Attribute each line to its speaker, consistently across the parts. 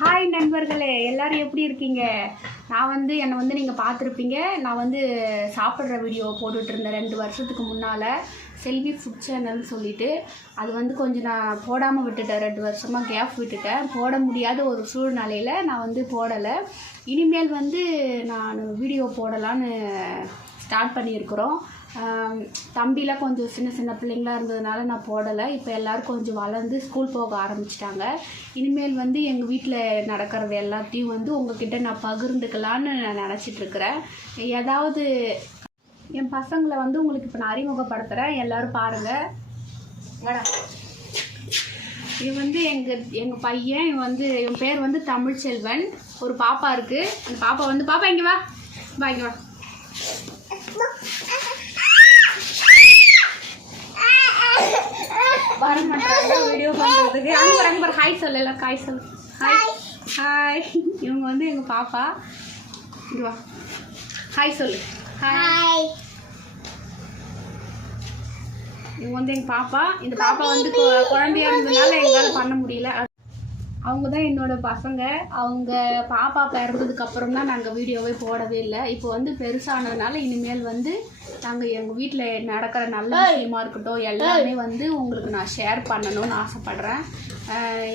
Speaker 1: Hi நண்பர்களே. எல்லாரும் எப்படி இருக்கீங்க? நான் வந்து என்னை வந்து நீங்கள் பார்த்துருப்பீங்க. நான் வந்து சாப்பிட்ற வீடியோ போட்டுட்டு இருந்தேன் ரெண்டு வருஷத்துக்கு முன்னால் செல்வி ஃபுட் சேனல்னு சொல்லிட்டு அது வந்து கொஞ்சம் நான் போடாமல் விட்டுட்டேன். ரெண்டு வருஷமாக கேப் விட்டுட்டேன். போட முடியாத ஒரு சூழ்நிலையில் நான் வந்து போடலை. இனிமேல் வந்து நான் வீடியோ போடலான்னு ஸ்டார்ட் பண்ணியிருக்கிறோம். தம்பிலாம் கொஞ்சம் சின்ன சின்ன பிள்ளைங்களா இருந்ததுனால நான் போடலை. இப்போ எல்லோரும் கொஞ்சம் வளர்ந்து ஸ்கூல் போக ஆரம்பிச்சிட்டாங்க. இனிமேல் வந்து எங்கள் வீட்டில் நடக்கிறது எல்லாத்தையும் வந்து உங்ககிட்ட நான் பகிர்ந்துக்கலான்னு நான் நினச்சிட்ருக்கிறேன் ஏதாவது என் பசங்களை வந்து உங்களுக்கு இப்போ நான் அறிமுகப்படுத்துகிறேன் எல்லோரும் பாருங்கள் இது இவன் வந்து எங்கள் எங்கள் பையன் இவன் வந்து இவன் பேர் வந்து தமிழ்ச்செல்வன். ஒரு பாப்பா இருக்குது அந்த பாப்பா வந்து பாப்பா இங்கே வா. வா இங்கே வா. வர மாட்டாங்க வீடியோ பண்ணுறதுக்கு அங்கே அங்கே பாரு ஹாய் சொல்லு எல்லாம் ஹாய் சொல்லு. ஹாய் ஹாய் இவங்க வந்து எங்கள் பாப்பா. இங்கே வா. ஹாய் சொல்லு. ஹாய் இவங்க வந்து எங்கள் பாப்பா. இந்த பாப்பா வந்து குழந்தையா இருந்ததுனால எங்களால் பண்ண முடியல. அவங்க தான் என்னோட பசங்க. அவங்க பாப்பா பிறந்ததுக்கு அப்புறம் தான் நாங்கள் வீடியோவே போடவே இல்லை. இப்போ வந்து பெருசானதுனால இனிமேல் வந்து நாங்கள் எங்கள் வீட்டில் நடக்கிற நல்ல விஷயமா இருக்கட்டும் எல்லாமே வந்து உங்களுக்கு நான் ஷேர் பண்ணணும்னு ஆசைப்பட்றேன்.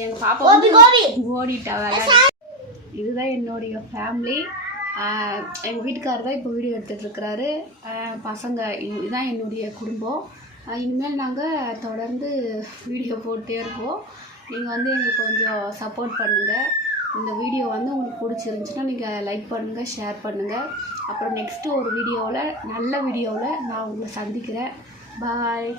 Speaker 1: எங்கள் பாப்பா வந்து ஓடிட்டா விளையாடி இதுதான் என்னுடைய ஃபேமிலி எங்கள் வீட்டுக்காரர் தான் இப்போ வீடியோ எடுத்துகிட்டு இருக்கிறாரு. பசங்க இது- இதுதான் என்னுடைய குடும்பம். இனிமேல் நாங்கள் தொடர்ந்து வீடியோ போட்டே இருப்போம். நீங்கள் வந்து எங்களுக்கு கொஞ்சம் சப்போர்ட் பண்ணுங்கள் இந்த வீடியோ வந்து உங்களுக்கு பிடிச்சிருந்துச்சுன்னா நீங்கள் லைக் பண்ணுங்கள் ஷேர் பண்ணுங்கள் அப்புறம் நெக்ஸ்ட்டு ஒரு வீடியோவில் நல்ல வீடியோவில் நான் உங்களை சந்திக்கிறேன். பாய்